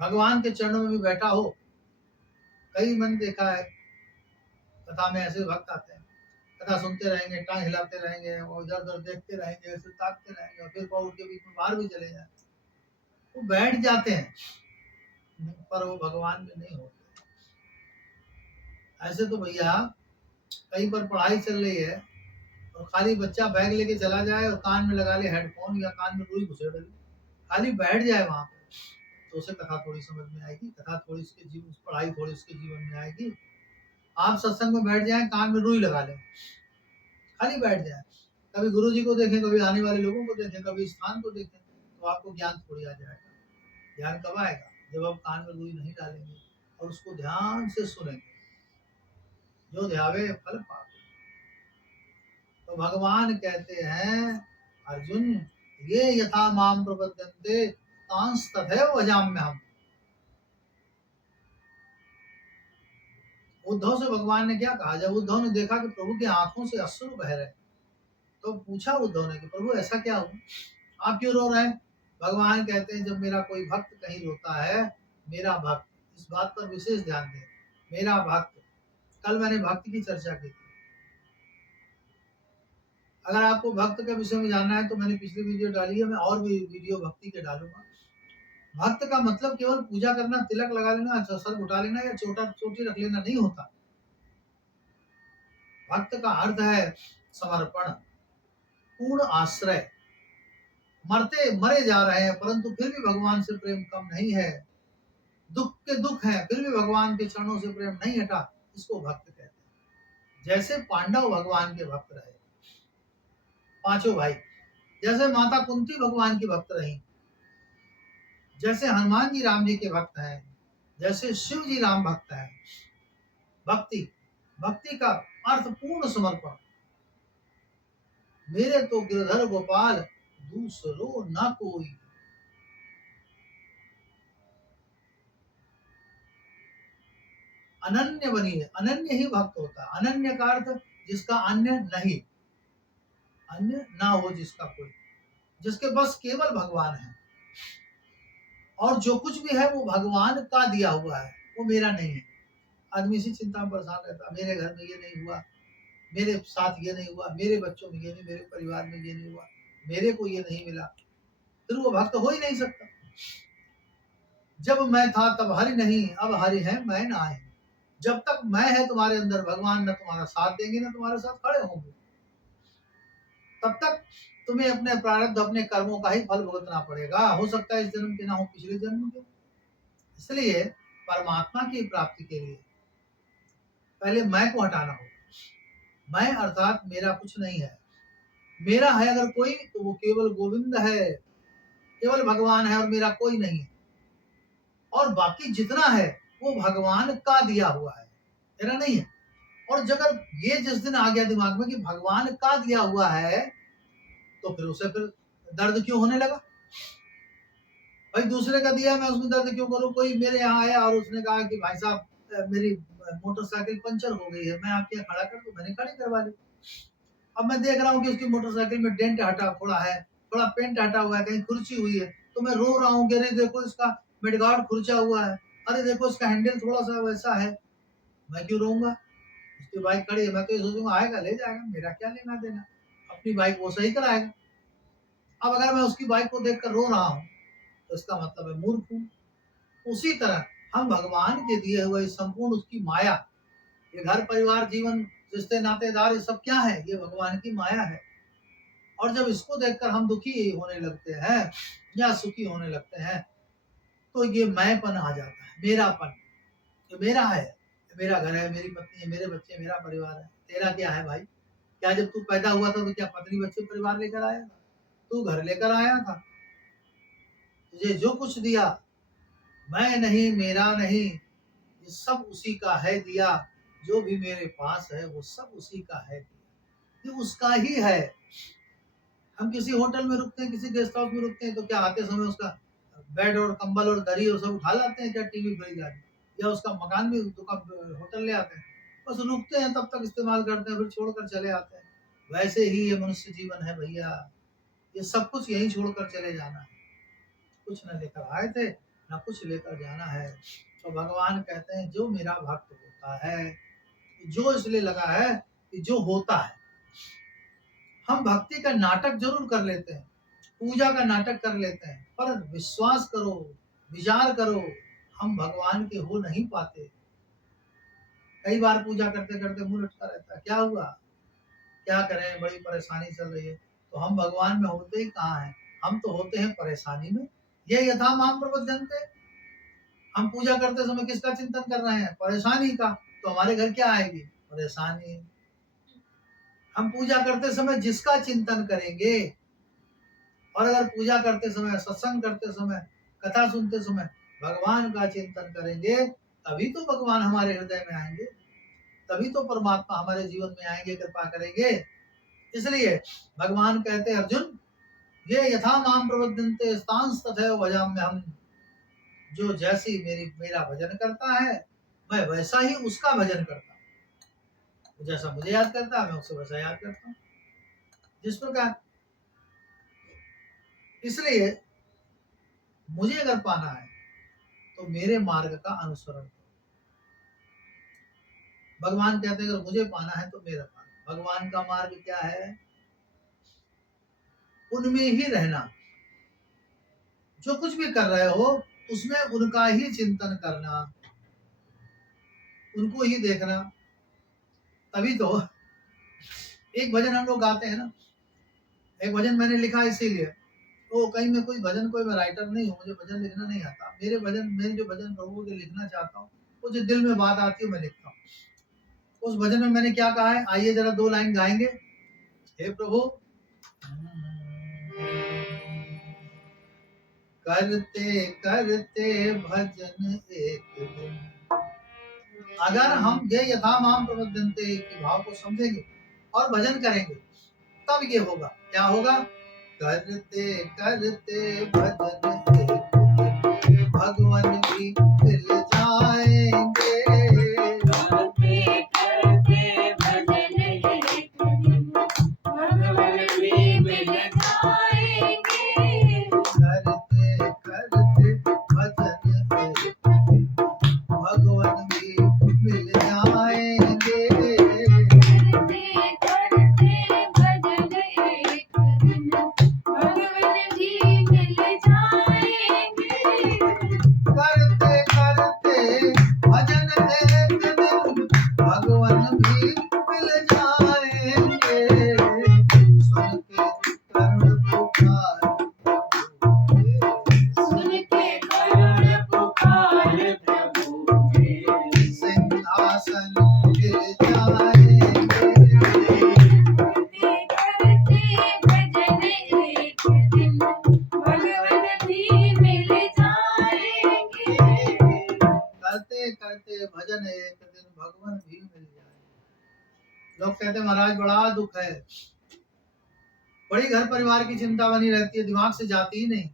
भगवान के चरणों में भी बैठा हो। कई मन देखा है, कथा में ऐसे भक्त आते हैं, कथा सुनते रहेंगे, टांग हिलाते रहेंगे और इधर उधर देखते रहेंगे, ऐसे ताकते रहेंगे और फिर पाँव उठ के बीच में बाहर भी चले जाए, वो बैठ जाते हैं, पर वो भगवान में नहीं होते। ऐसे तो भैया कहीं पर पढ़ाई चल रही है और खाली बच्चा बैग लेके चला जाए और कान में लगा ले हेडफोन या कान में रुई घुसेड़ ले, खाली बैठ जाए वहां पे, तो उसे कथा थोड़ी समझ में आएगी, कथा थोड़ी उसके जीवन, पढ़ाई थोड़ी उसके जीवन में आएगी। आप सत्संग में बैठ जाए, कान में रुई लगा लें, खाली बैठ जाए, कभी गुरु जी को देखें, कभी आने वाले लोगों को देखें, कभी स्थान को देखें, तो आपको ज्ञान थोड़ी आ जाएगा। ज्ञान कब आएगा? जब आप कान में रुई नहीं डालेंगे और उसको ध्यान से सुनेंगे। जो ध्यावे फल पावे। तो भगवान कहते हैं अर्जुन, ये यथा माम प्रपद्यन्ते तांस तथैव भजाम्यहम्। उद्धव से भगवान ने क्या कहा? जब उद्धव ने देखा कि प्रभु की आंखों से अश्रु बह रहे, तो पूछा उद्धव ने कि प्रभु ऐसा क्या हुआ, आप क्यों रो रहे हैं? भगवान कहते हैं, जब मेरा कोई भक्त कहीं रोता है, मेरा भक्त, इस बात पर विशेष ध्यान दें, मेरा भक्त, कल मैंने भक्त की चर्चा की थी। अगर आपको भक्त के विषय में जानना है तो मैंने पिछली वीडियो डाली है, मैं और भी वीडियो भक्ति के डालूंगा। भक्त का मतलब केवल पूजा करना, तिलक लगा लेना, सर उठा लेना या चोटी रख लेना नहीं होता। भक्त का अर्थ है समर्पण, पूर्ण आश्रय। मरे जा रहे हैं परंतु फिर भी भगवान से प्रेम कम नहीं है, दुख के दुख है फिर भी भगवान के चरणों से प्रेम नहीं हटा, इसको भक्त कहते हैं। जैसे पांडव भगवान के भक्त रहे, पांचों भाई, जैसे माता कुंती भगवान की भक्त रही, जैसे हनुमान जी राम जी के भक्त हैं, जैसे शिव जी राम भक्त हैं। भक्ति, भक्ति का अर्थ पूर्ण समर्पण। मेरे तो गिरधर गोपाल दूसरो न कोई। अनन्य बनिए, अनन्य ही भक्त होता है। अनन्य का अर्थ जिसका अन्य नहीं, अन्य ना हो जिसका कोई, जिसके बस केवल भगवान है, और जो कुछ भी है वो भगवान का दिया हुआ है, वो मेरा नहीं है। आदमी इसी चिंता में परेशान रहता, मेरे घर में ये नहीं हुआ, मेरे साथ ये नहीं हुआ, मेरे बच्चों में ये नहीं, मेरे परिवार में ये नहीं हुआ, मेरे को ये नहीं मिला, फिर वो भक्त हो ही नहीं सकता। जब मैं था तब हरि नहीं, अब हरि है मैं ना आए। जब तक मैं है तुम्हारे अंदर, भगवान न तुम्हारा साथ देंगे न तुम्हारे साथ खड़े होंगे, तब तक तुम्हें अपने प्रारब्ध, अपने कर्मों का ही फल भुगतना पड़ेगा। हो सकता है इस जन्म के ना हो, पिछले जन्म के। इसलिए परमात्मा की प्राप्ति के लिए पहले मैं को हटाना होगा। मैं अर्थात मेरा कुछ नहीं है। मेरा है अगर कोई तो वो केवल गोविंद है, केवल भगवान है और मेरा कोई नहीं है। और बाकी जितना है वो भगवान का दिया हुआ है, मेरा नहीं है। और जब ये जिस दिन आ गया दिमाग में कि भगवान का दिया हुआ है, तो फिर उसे फिर दर्द क्यों होने लगा? भाई दूसरे का दिया, मैं उसमें दर्द क्यों करूं? कोई मेरे यहाँ आया और उसने कहा कि भाई साहब मेरी मोटरसाइकिल पंचर हो गई है, मैं आपके यहाँ खड़ा कर दूं? मैंने खड़ी करवा ली। अब मैं देख रहा हूँ कि उसकी मोटरसाइकिल में डेंट हटा थोड़ा है, थोड़ा पेंट हटा हुआ है, कहीं खुरची हुई है, तो मैं रो रहा हूँ कि अरे देखो इसका मिडगार्ड खुरचा हुआ है, अरे देखो इसका हैंडल थोड़ा सा वैसा है। मैं क्यों रोऊंगा? उसकी बाइक खड़ी है, मैं तो ये सोचूंगा आएगा ले जाएगा, मेरा क्या लेना देना, अपनी बाइक वो सही कराएगा। अब अगर मैं उसकी बाइक को देखकर रो रहा हूँ तो इसका मतलब है मूर्ख हूँ। उसी तरह हम भगवान के दिए हुए संपूर्ण उसकी माया, ये घर परिवार जीवन रिश्ते नातेदार ये सब क्या है? ये भगवान की माया है। और जब इसको देखकर हम दुखी होने लगते हैं या सुखी होने लगते हैं, तो ये मैंपन आ जाता है, मेरापन। ये मेरा है, मेरा घर है, मेरी पत्नी है, मेरे बच्चे, मेरा परिवार है। तेरा क्या है भाई? क्या जब तू पैदा हुआ था तो क्या पत्नी बच्चे परिवार लेकर आया था? तू घर लेकर आया था। तुझे जो कुछ दिया, मैं नहीं, मेरा नहीं, ये सब उसी का है दिया। जो भी मेरे पास है वो सब उसी का है दिया, ये उसका ही है। हम किसी होटल में रुकते हैं, किसी गेस्ट हाउस में रुकते हैं, तो क्या आते समय उसका बेड और कंबल और दरी और सब उठा लाते हैं? क्या टीवी फ्रिज आदि, या उसका मकान भी दुकान होटल ले आते हैं? बस रुकते हैं, तब तक इस्तेमाल करते हैं, फिर छोड़कर चले आते हैं। वैसे ही ये मनुष्य जीवन है भैया, ये सब कुछ यही छोड़कर चले जाना है। कुछ न लेकर आए थे, न कुछ लेकर जाना है। तो भगवान कहते हैं जो मेरा भक्त होता है, जो इसलिए लगा है कि जो होता है, हम भक्ति का नाटक जरूर कर लेते हैं, पूजा का नाटक कर लेते हैं, पर विश्वास करो, विचार करो, हम भगवान के हो नहीं पाते। कई बार पूजा करते करते मुंह लटका रहता है, क्या हुआ, क्या करें, बड़ी परेशानी चल रही है। तो हम भगवान में होते ही कहाँ हैं, हम तो होते हैं परेशानी में। ये यथा माम प्रपद्यन्ते, हम पूजा करते समय किसका चिंतन कर रहे हैं, परेशानी का। तो हमारे घर क्या आएगी, परेशानी। हम पूजा करते समय जिसका चिंतन करेंगे, और अगर पूजा करते समय, सत्संग करते समय, कथा सुनते समय भगवान का चिंतन करेंगे, तभी तो भगवान हमारे हृदय में आएंगे, तभी तो परमात्मा हमारे जीवन में आएंगे, कृपा करेंगे। इसलिए भगवान कहते हैं अर्जुन, ये यथा माम प्रपद्यन्ते तांस तथैव भजाम्यहम्, जो जैसी मेरा भजन करता है, मैं वैसा ही उसका भजन करता हूँ। जैसा मुझे याद करता है, मैं उसे वैसा याद करता हूँ, जिस प्रकार। इसलिए मुझे अगर पाना है तो मेरे मार्ग का अनुसरण करो। भगवान कहते हैं अगर मुझे पाना है तो मेरा मार्ग। भगवान का मार्ग क्या है, उनमें ही रहना। जो कुछ भी कर रहे हो उसमें उनका ही चिंतन करना, उनको ही देखना। तभी तो एक भजन हम लोग गाते हैं ना, एक भजन मैंने लिखा इसीलिए, तो कहीं मैं कोई भजन, कोई मैं राइटर नहीं हूँ, मुझे भजन लिखना नहीं आता। मेरे भजन, मैं जो भजन प्रभु के लिखना चाहता हूँ, वो जो दिल में बात आती है मैं लिखता हूँ। उस भजन में मैंने क्या कहा है, आइए जरा 2 लाइन गाएंगे। हे प्रभु, करते करते भजन एक दिन, अगर हम ये यथा माम प्रपद्यन्ते के भाव को समझेंगे और भजन करेंगे, तब ये होगा। क्या होगा, करते करते भजन एक दिन, भगवान भी मिल जाएंगे। करते करते भजन एक दिन, भगवान भी मिल जाएंगे। करते करते भजन एक दिन, भगवान भी मिल जाएंगे। करते करते भजन एक दिन, भगवान भी मिल जाएंगे। करते करते भजन एक दिन, भगवान भी मिल जाएंगे। सुन के करुण पुकार प्रभु के, सुन के करुण पुकार प्रभु के, सिंहासन हिल जाएंगे। करते करते भजन एक दिन, भगवान भी मिल जाएंगे। करते करते भजन एक दिन भगवान भी मिल जाएंगे। लोग कहते हैं महाराज बड़ा दुख है, बड़ी घर परिवार की चिंता बनी रहती है, दिमाग से जाती ही नहीं।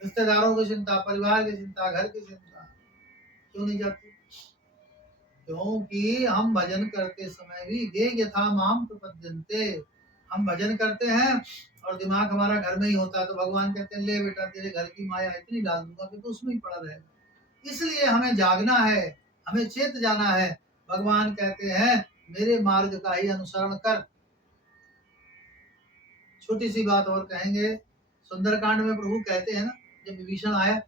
रिश्तेदारों की चिंता, परिवार की चिंता, घर की चिंता क्यों नहीं जाती? क्योंकि हम भजन करते समय भी ये यथा माम प्रपद्यन्ते, हम भजन करते हैं और दिमाग हमारा घर में ही होता है, तो भगवान कहते हैं ले बेटा, तेरे घर की माया इतनी डाल दूंगा कि तू उसमें ही पड़ा रहेगा। इसलिए हमें जागना है, हमें चेत जाना है। भगवान कहते हैं मेरे मार्ग का ही अनुसरण कर। छोटी सी बात और कहेंगे, सुंदरकांड में प्रभु कहते हैं ना, जब विभीषण आया,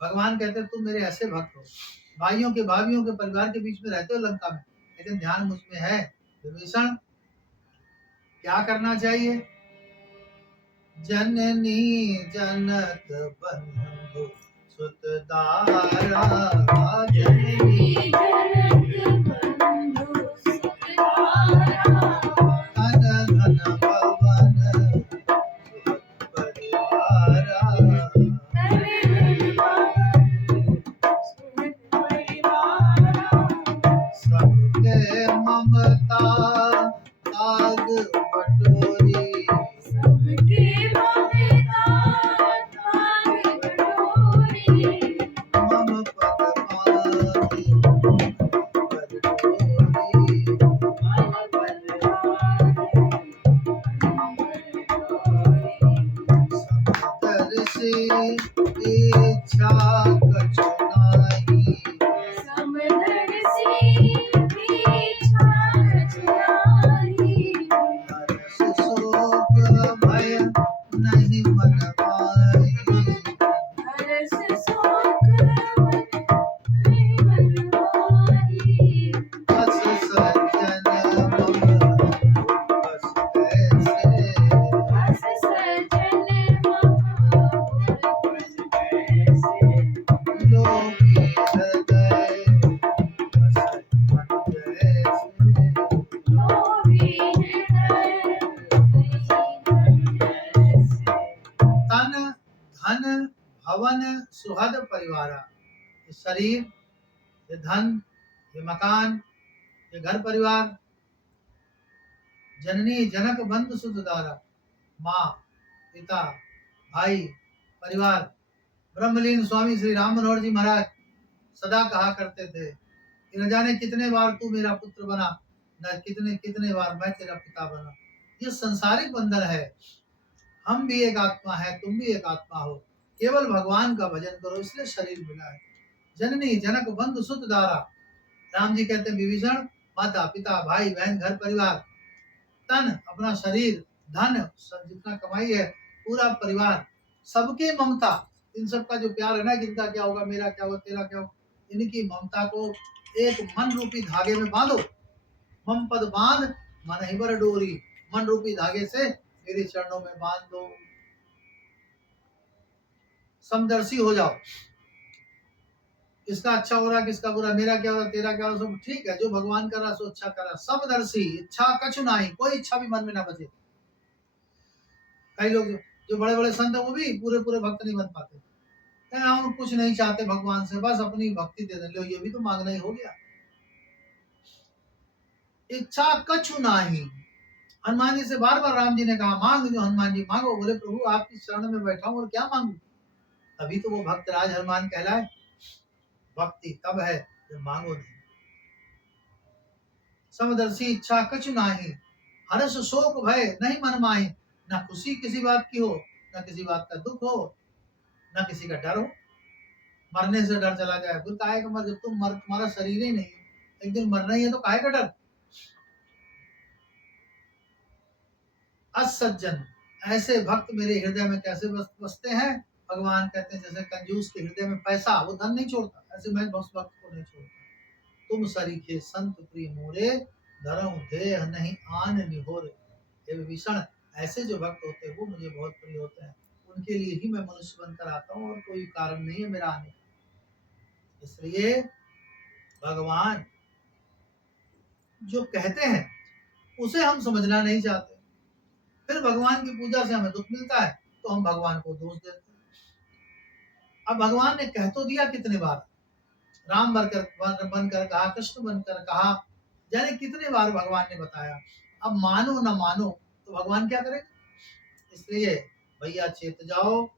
भगवान कहते हैं तुम मेरे ऐसे भक्त हो, भाइयों के भाभीयों के परिवार के बीच में रहते हो लंका में, लेकिन ध्यान मुझ में है। विभीषण क्या करना चाहिए, जननी जनक बंधु सुत दारा, जननी जनक बंधु सुत दारा, धन धन भवन सुख परिवारा, धन धन भवन सुख परिवारा, सबके ममता ताग बटोरी, सबके ममता ताग बटोरी, मम पद पानी पर डोरी, मम पद पानी पर डोरी, समदर्शी कछु नाही। समदर्शी इच्छा कछु नाही। हर्ष शोक भय नहीं मन पाई। हर्ष शोक नहीं मन पाई। बस सज्जन मम बस कैसे। बस सज्जन मम बस कैसे। लोभी हृदय बस मन जैसे। लोभी हृदय मन जैसे। तन धन भवन सुहद परिवारा। ये शरीर, ये धन, ये मकान, ये घर परिवार, जननी जनक बंधु सुत दारा, माँ पिता भाई परिवार। ब्रह्मलीन स्वामी श्री राम मनोहर जी महाराज सदा कहा करते थे कि न जाने कितने बार तू मेरा पुत्र बना, न कितने कितने बार मैं तेरा पिता बना। ये संसारिक बंधन है। हम भी एक आत्मा है, तुम भी एक आत्मा हो। केवल भगवान का भजन करो, इसलिए शरीर मिला है। जननी जनक बंधु सुत दारा। राम जी कहते हैं विभीषण, माता पिता भाई बहन घर परिवार, तन अपना शरीर, धन जितना कमाई है, पूरा परिवार, सबकी ममता, इन सब का जो प्यार है ना, जिनका क्या होगा, मेरा क्या होगा, तेरा क्या होगा, इनकी ममता को एक मन रूपी धागे में बांधो। मम पद बांध मन ही बर डोरी। मन रूपी धागे से मेरे चरणों में बांध दो। समदर्शी हो जाओ। किसका अच्छा हो रहा, किसका बुरा, मेरा क्या हो रहा, तेरा क्या हो रहा, सब ठीक है। जो भगवान कर रहा सो अच्छा कर रहा। समदर्शी इच्छा कछु नाही। कोई इच्छा भी मन में ना बचे। कई लोग जो बड़े बड़े संत है वो भी पूरे पूरे भक्त नहीं बन पाते। हम कुछ नहीं चाहते भगवान से, बस अपनी भक्ति दे दे। लो ये भी तो मांगना ही हो गया। इच्छा कछु नाही। हनुमान जी से बार बार राम जी ने कहा मांग, जो हनुमान जी मांगो। बोले प्रभु आपकी शरण में बैठा हूं और क्या मांगू। तभी तो वो भक्त राज हनुमान कहलाए। भक्ति तब है जब मांगो नहीं। समदर्शी इच्छा कछु नाही। हर्ष शोक भय नहीं मन माही। ना खुशी किसी बात की हो, ना किसी बात का दुख हो, ना किसी का डर हो। मरने से डर चला जाए, फिर काहे का मर, जब तुम मर, तुम्हारा शरीर ही नहीं है, एक दिन मरना ही है, तो काहे का डर। असज्जन, ऐसे भक्त मेरे हृदय में कैसे बसते हैं। भगवान कहते हैं जैसे कंजूस के हृदय में पैसा, वो धन नहीं छोड़ता, ऐसे मैं उस भक्त को नहीं छोड़ता। तुम सरीखे संत प्रिय मोरे, धर्म देह नहीं आन निहोरे। हे विभीषण, ऐसे जो भक्त होते हैं वो मुझे बहुत प्रिय होते हैं। उनके लिए ही मैं मनुष्य बनकर आता हूँ और कोई कारण नहीं है मेरा आने का। इसलिए भगवान जो कहते हैं उसे हम समझना नहीं चाहते। फिर भगवान की पूजा से हमें दुख मिलता है तो हम भगवान को दोष देते हैं। अब भगवान ने कह तो दिया कितने बार, राम बनकर कहा, कृष्ण बनकर कहा, जाने कितने बार भगवान ने बताया। अब मानो न मानो तो भगवान क्या करेगा। इसलिए भैया चेत जाओ।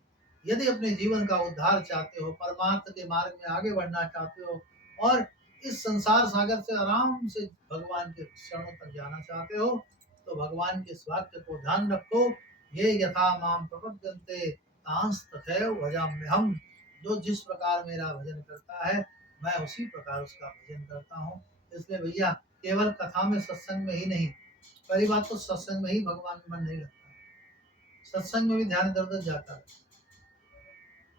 यदि अपने जीवन का उद्धार चाहते हो, परमार्थ के मार्ग में आगे बढ़ना चाहते हो और इस संसार सागर से आराम से भगवान के चरणों तक जाना चाहते हो, तो भगवान के इस वाक्य को ध्यान रखो। ये यथा माम प्रपद्यन्ते तांस तथैव भजाम्यहम्। जो जिस प्रकार मेरा भजन करता है मैं उसी प्रकार उसका भजन करता हूँ। इसलिए भैया केवल कथा में सत्संग में ही नहीं, पहली बात तो सत्संग में ही भगवान में मन नहीं लगता, सत्संग में भी ध्यान इधर उधर जाता है।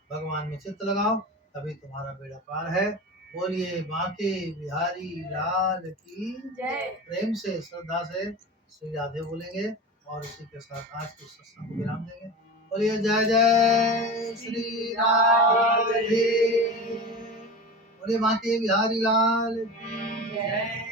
भगवान में चित्त लगाओ तभी तुम्हारा बेड़ा पार है। बोलिए बांके बिहारी लाल की जय। प्रेम से श्रद्धा से श्री राधे बोलेंगे और इसी के साथ आज के सत्संग को विराम देंगे। बोलिए जय जय श्री राधे। बोलिए बांके बिहारी लाल की जय।